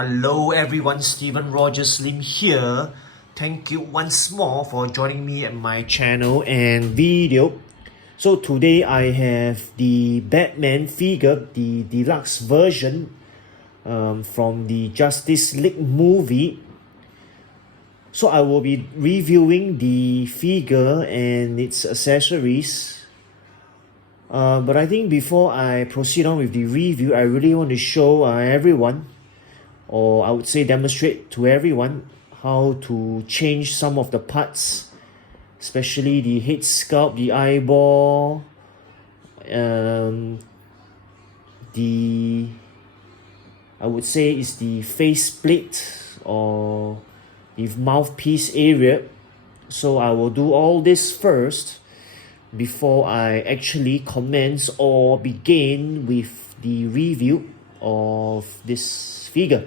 Hello everyone, Stephen Rogers Lim here. Thank you once more for joining me at my channel and video. So today I have the Batman figure, the deluxe version from the Justice League movie. So I will be reviewing the figure and its accessories. But I think before I proceed on with the review, I really want to show everyone, or I would say demonstrate to everyone, how to change some of the parts, especially the head sculpt, the eyeball, I would say is the face plate or the mouthpiece area. So I will do all this first before I actually commence or begin with the review of this figure.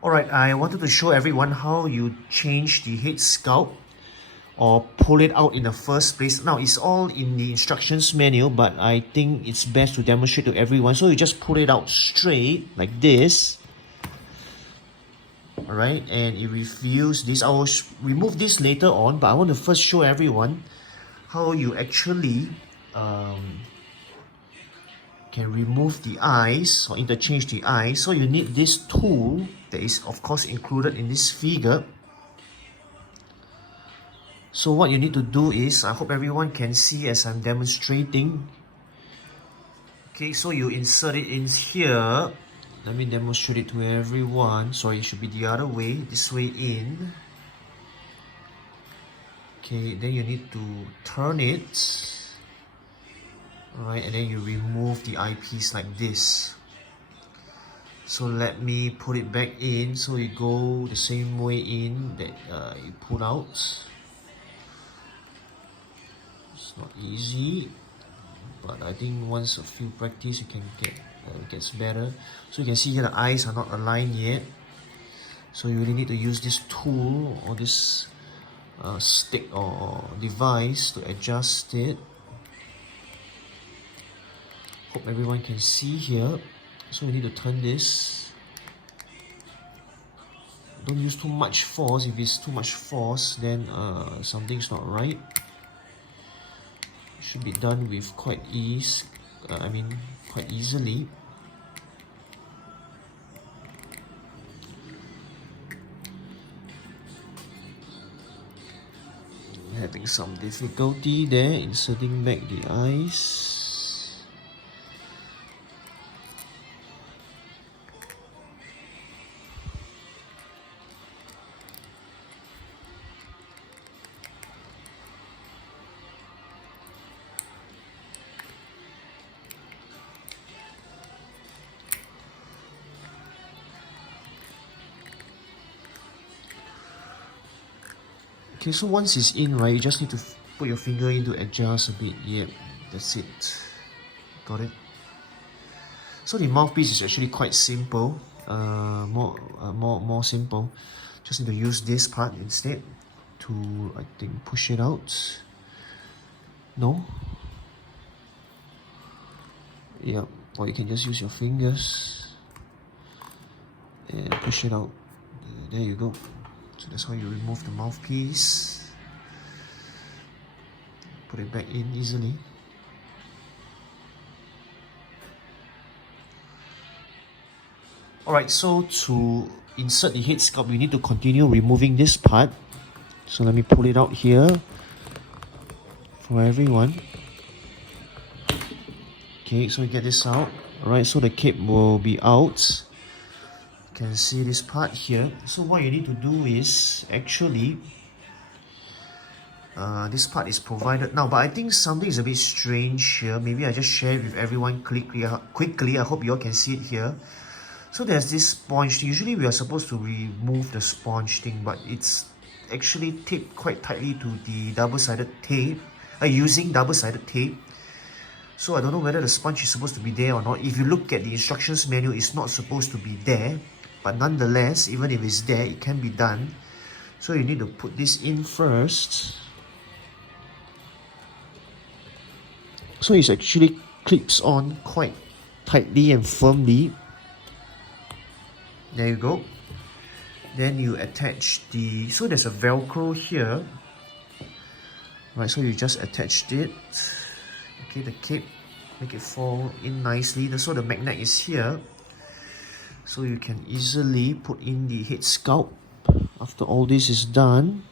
Alright, I wanted to show everyone how you change the head sculpt or pull it out in the first place. Now, it's all in the instructions manual, but I think it's best to demonstrate to everyone. So you just pull it out straight like this. Alright, and it reveals this. I will remove this later on, but I want to first show everyone how you actually can remove the eyes or interchange the eyes. So you need this tool that is of course included in this figure. So what you need to do is, I hope everyone can see as I'm demonstrating. Okay, so you insert it in here. Let me demonstrate it to everyone. Sorry, it should be the other way, this way in. Okay, then you need to turn it. Alright, and then you remove the eyepiece like this. So let me put it back in, so you go the same way in that you pull out. It's not easy, but I think once a few practice you can get it gets better. So you can see here the eyes are not aligned yet. So you really need to use this tool or this stick or device to adjust it. Hope everyone can see here. So we need to turn this. Don't use too much force. If it's too much force, then something's not right. It should be done with quite quite easily. Having some difficulty there inserting back the eyes. Okay, so once it's in, right, you just need to put your finger in to adjust a bit. Yep, that's it. Got it? So the mouthpiece is actually quite simple. More simple. Just need to use this part instead to, I think, push it out. No? Yeah, or you can just use your fingers and push it out. There you go. So that's how you remove the mouthpiece. Put it back in easily. Alright, so to insert the head sculpt, we need to continue removing this part. So let me pull it out here for everyone. Okay, so we get this out. Alright, so the cape will be out. Can see this part here. So what you need to do is actually this part is provided now, but I think something is a bit strange here. Maybe I just share it with everyone quickly. I hope you all can see it here. So there's this sponge. Usually we are supposed to remove the sponge thing, but it's actually taped quite tightly to the double-sided tape, using double-sided tape. So I don't know whether the sponge is supposed to be there or not. If you look at the instructions manual, it's not supposed to be there. but nonetheless, even if it's there, it can be done. So you need to put this in first. So it actually clips on quite tightly and firmly. There you go. Then you attach the, so there's a Velcro here. Right, so you just attached it. Okay, the cape, make it fall in nicely. So the magnet is here. So you can easily put in the head sculpt after all this is done.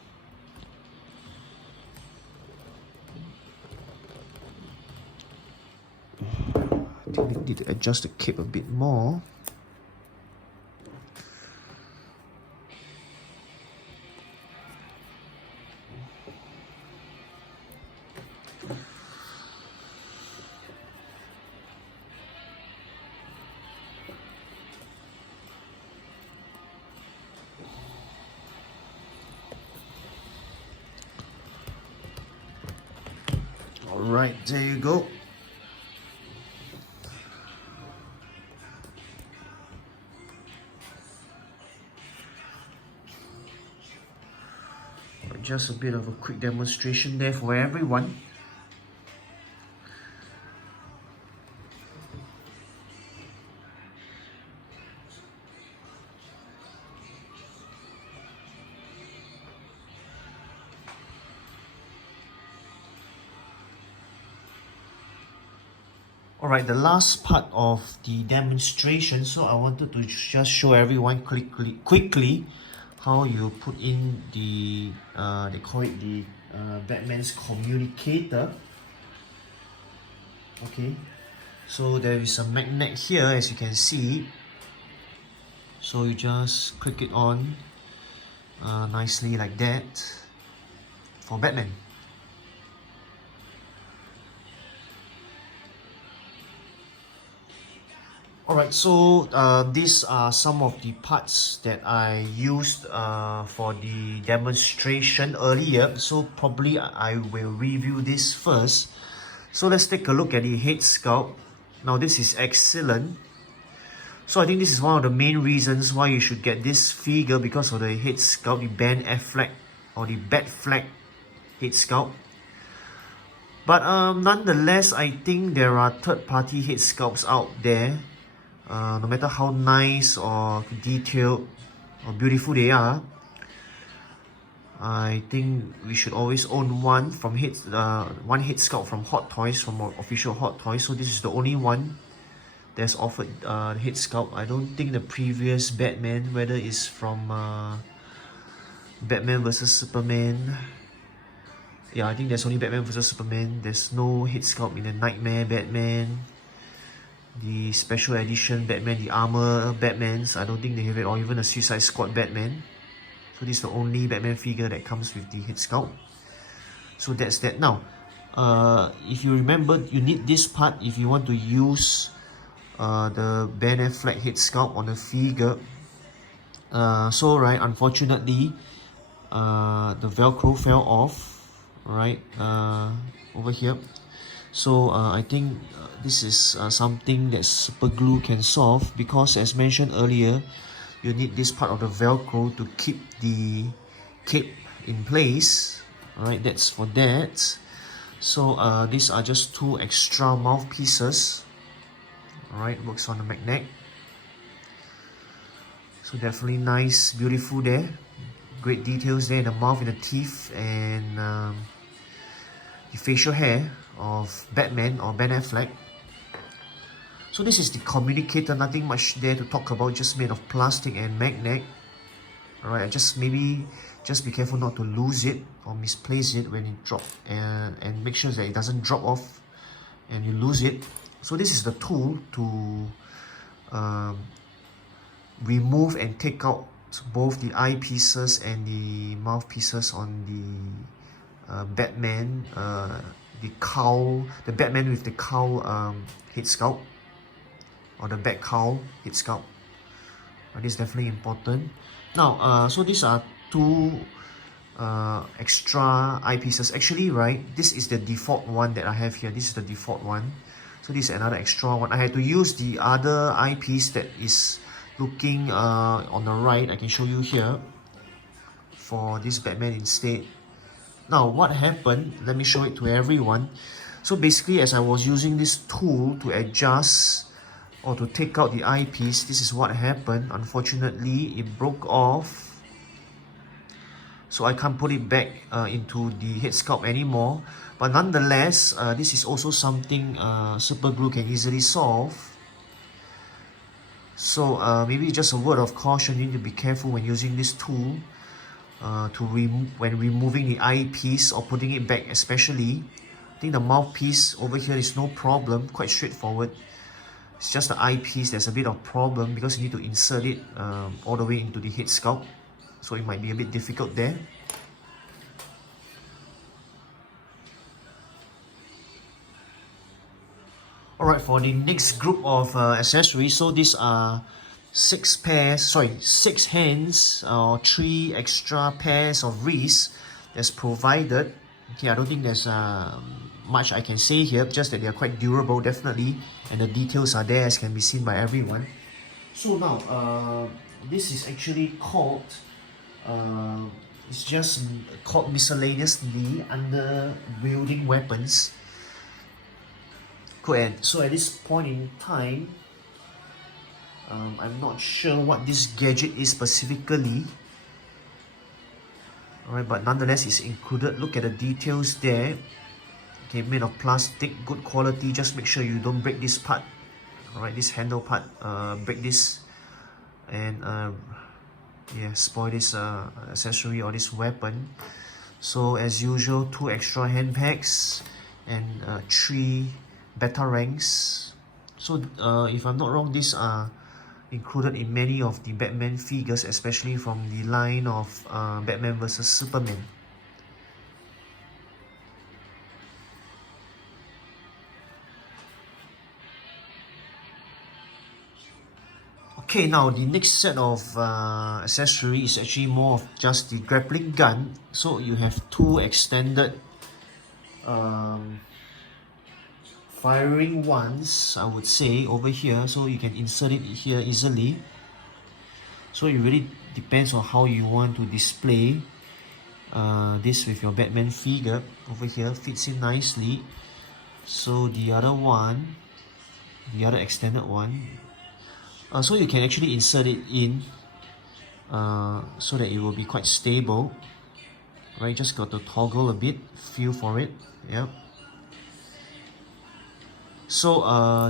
I think we need to adjust the cape a bit more. Alright, there you go. Just a bit of a quick demonstration there for everyone. Alright, the last part of the demonstration, so I wanted to just show everyone quickly how you put in the, they call it the Batman's communicator. Okay, so there is a magnet here, as you can see. So you just click it on nicely like that for Batman. Alright, so these are some of the parts that I used for the demonstration earlier. So probably I will review this first. So let's take a look at the head sculpt. Now this is excellent. So I think this is one of the main reasons why you should get this figure, because of the head sculpt, the Ben Affleck or the Batfleck head sculpt. But nonetheless, I think there are third-party head sculpts out there. No matter how nice or detailed or beautiful they are, I think we should always own one from one head sculpt from Hot Toys, from official Hot Toys. So this is the only one that's offered head sculpt. I don't think the previous Batman, whether it's from Batman vs Superman, yeah, I think there's only Batman vs Superman. There's no head sculpt in the Nightmare Batman, the special edition Batman, the armor Batmans. I don't think they have it, or even a Suicide Squad Batman. So this is the only Batman figure that comes with the head sculpt. So that's that. Now, if you remember, you need this part if you want to use the Ben Affleck head sculpt on the figure. So right, unfortunately, the Velcro fell off, right, over here. So I think this is something that super glue can solve, because as mentioned earlier, you need this part of the Velcro to keep the cape in place. Alright, that's for that. So these are just two extra mouthpieces. Alright, works on the magnet. So definitely nice, beautiful there. Great details there in the mouth, in the teeth, and the facial hair of Batman or Ben Affleck. So this is the communicator, nothing much there to talk about, just made of plastic and magnet. Alright, just be careful not to lose it or misplace it when it drops, and make sure that it doesn't drop off and you lose it. So this is the tool to remove and take out both the eyepieces and the mouthpieces on the Batman, the cowl, the Batman with the cowl head sculpt, or the bat cowl head sculpt. This is definitely important. Now, so these are two extra eyepieces. Actually, right, this is the default one that I have here. This is the default one. So this is another extra one. I had to use the other eyepiece that is looking on the right, I can show you here for this Batman instead. Now what happened, let me show it to everyone. So basically, as I was using this tool to adjust or to take out the eyepiece, this is what happened. Unfortunately, it broke off, so I can't put it back into the head sculpt anymore. But nonetheless, this is also something super glue can easily solve. So maybe just a word of caution, you need to be careful when using this tool when removing the eyepiece or putting it back especially. I think the mouthpiece over here is no problem, quite straightforward. It's just the eyepiece that's a bit of problem because you need to insert it all the way into the head sculpt. So it might be a bit difficult there. Alright, for the next group of accessories, so these are 6 hands or 3 extra pairs of wrists that's provided. Okay, I don't think there's much I can say here, just that they are quite durable definitely, and the details are there as can be seen by everyone. So now, this is actually called, it's just called miscellaneously under wielding weapons. So at this point in time, I'm not sure what this gadget is specifically. Alright, but nonetheless it's included. Look at the details there. Okay, made of plastic, good quality. Just make sure you don't break this part. Alright, this handle part, break this and yeah, spoil this accessory or this weapon. So as usual, 2 extra hand packs and 3 batarangs. So if I'm not wrong, these are included in many of the Batman figures, especially from the line of Batman vs Superman. Okay, now the next set of accessory is actually more of just the grappling gun. So you have 2 extended firing ones, I would say, over here, so you can insert it here easily. So it really depends on how you want to display this with your Batman figure. Over here fits in nicely. So the other one, the other extended one, so you can actually insert it in so that it will be quite stable. Right, just got to toggle a bit, feel for it. Yep. So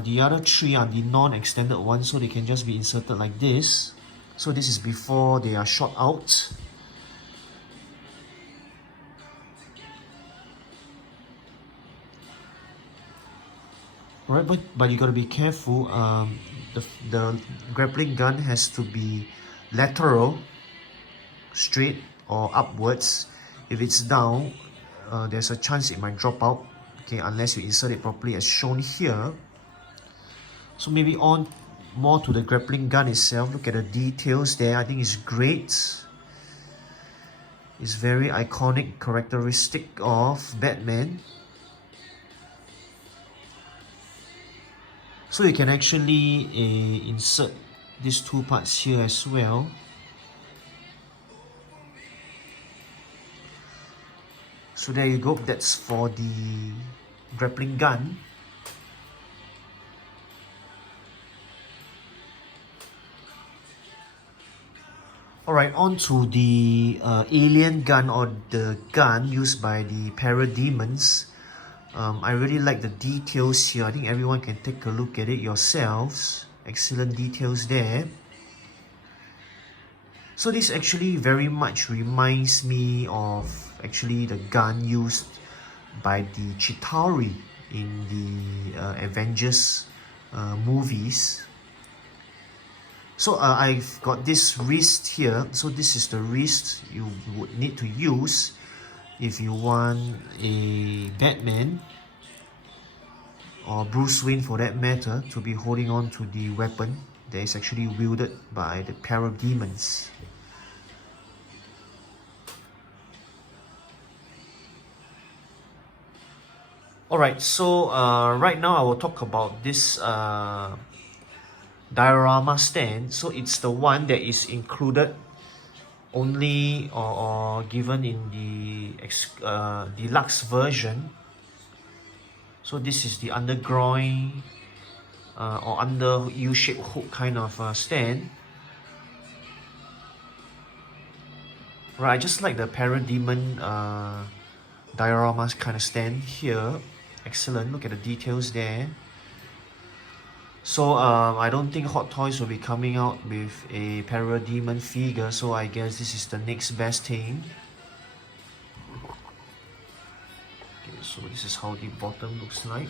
the other 3 are the non-extended ones, so they can just be inserted like this. So this is before they are shot out. Right, but you gotta be careful. The grappling gun has to be lateral, straight or upwards. If it's down, there's a chance it might drop out. Okay, unless you insert it properly as shown here. So maybe on more to the grappling gun itself. Look at the details there. I think it's great. It's very iconic characteristic of Batman. So you can actually insert these 2 parts here as well. So there you go, that's for the grappling gun. Alright, on to the alien gun, or the gun used by the parademons. I really like the details here. I think everyone can take a look at it yourselves. Excellent details there. So this actually very much reminds me of actually the gun used by the Chitauri in the Avengers movies. So I've got this wrist here. So this is the wrist you would need to use if you want a Batman or Bruce Wayne for that matter to be holding on to the weapon that is actually wielded by the parademons. Alright, so right now I will talk about this diorama stand. So it's the one that is included only or given in the deluxe version. So this is the underground or under U-shaped hook kind of stand. Right, I just like the parademon diorama kind of stand here. Excellent, look at the details there. So I don't think Hot Toys will be coming out with a parademon figure, so I guess this is the next best thing. Okay, so this is how the bottom looks like.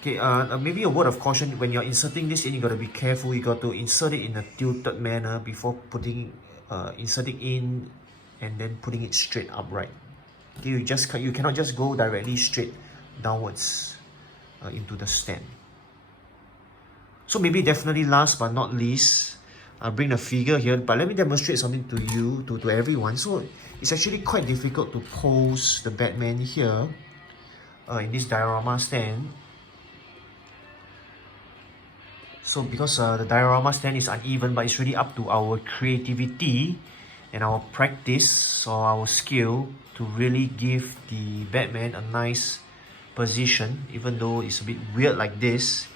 Okay, maybe a word of caution, when you're inserting this in, you gotta be careful. You got to insert it in a tilted manner before inserting in and then putting it straight upright. Okay, you cannot just go directly straight downwards into the stand. So maybe definitely last but not least, I'll bring the figure here, but let me demonstrate something to you, to everyone. So it's actually quite difficult to pose the Batman here in this diorama stand. So because the diorama stand is uneven, but it's really up to our creativity and our practice or our skill to really give the Batman a nice position. Even though it's a bit weird like this,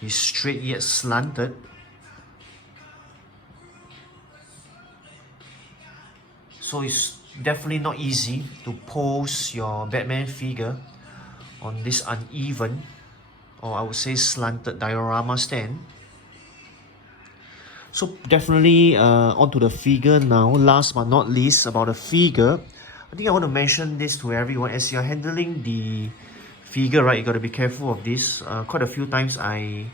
he's straight yet slanted. So it's definitely not easy to pose your Batman figure on this uneven, or I would say slanted diorama stand. So definitely onto the figure now. Last but not least about the figure, I think I want to mention this to everyone. As you're handling the figure, right, you got to be careful of this. Quite a few times I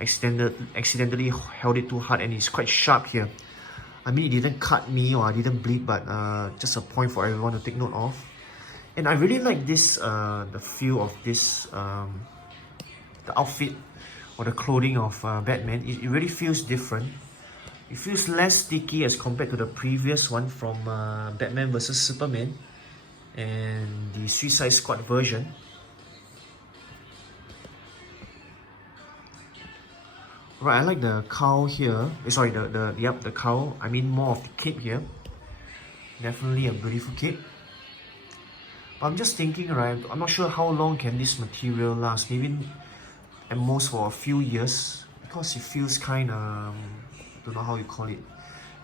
accidentally held it too hard and it's quite sharp here. I mean, it didn't cut me or I didn't bleed, but just a point for everyone to take note of. And I really like this, the feel of this, the outfit or the clothing of Batman. It really feels different. It feels less sticky as compared to the previous one from Batman vs Superman and the Suicide Squad version. Right, I like the cowl here. Sorry, the cowl. I mean more of the cape here. Definitely a beautiful cape. But I'm just thinking, right, I'm not sure how long can this material last. Maybe at most for a few years, because it feels kind of, don't know how you call it.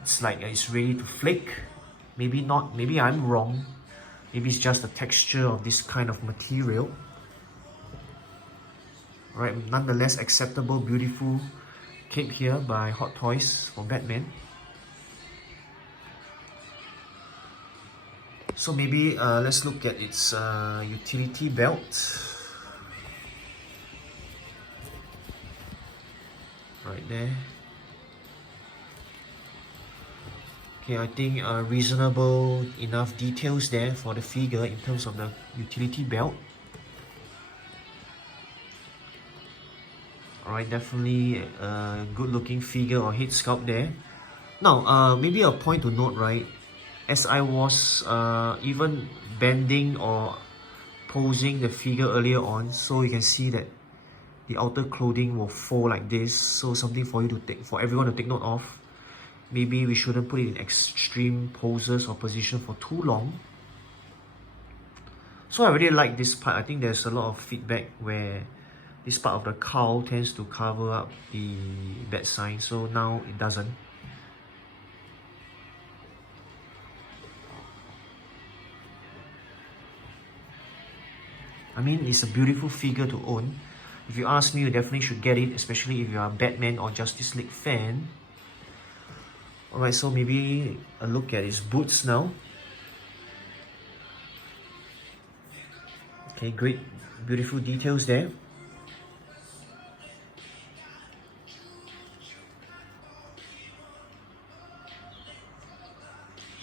It's like it's ready to flake. Maybe not, maybe I'm wrong. Maybe it's just the texture of this kind of material. Right, nonetheless acceptable, beautiful cape here by Hot Toys for Batman. So maybe let's look at its utility belt. Right there. Okay, I think reasonable enough details there for the figure in terms of the utility belt. Alright, definitely a good looking figure or head sculpt there. Now, maybe a point to note, right? As I was even bending or posing the figure earlier on, so you can see that the outer clothing will fold like this. So something for you to for everyone to take note of. Maybe we shouldn't put it in extreme poses or position for too long. So I really like this part. I think there's a lot of feedback where this part of the cowl tends to cover up the bat sign, so now it doesn't. I mean, it's a beautiful figure to own. If you ask me, you definitely should get it, especially if you are a Batman or Justice League fan. Alright, so maybe a look at his boots now. Okay, great, beautiful details there.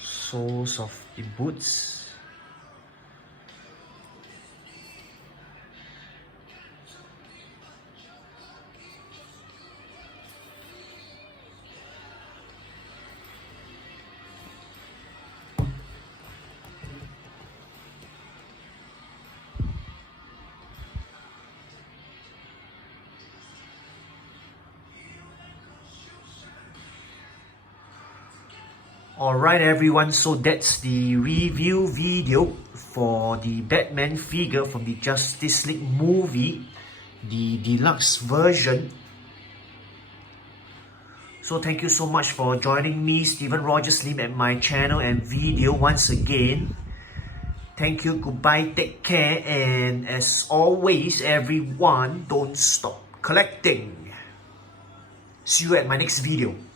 Soles of the boots. Alright everyone, so that's the review video for the Batman figure from the Justice League movie, the deluxe version. So thank you so much for joining me, Stephen Rogers Lim, at my channel and video once again. Thank you, goodbye, take care, and as always everyone, don't stop collecting. See you at my next video.